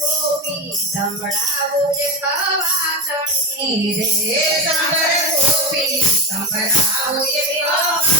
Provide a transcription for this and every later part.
ગોપી સંભળાવો જે કવાતણી રે સંભળ ગોપી સંભળાવો એ કવા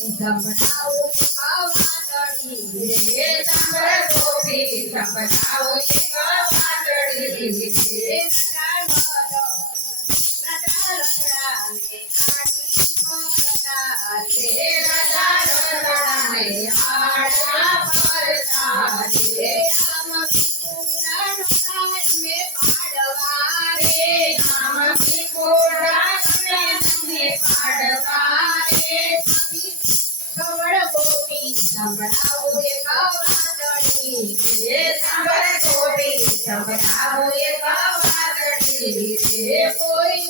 સંભળાવો કવા તળી રે સંભળાવો સંભળાવો કવા તળી રે સંભળાવો એ કવાતડી રે સાંભળ કોટી સંભળાવો એ કવાતડી રે કોઈ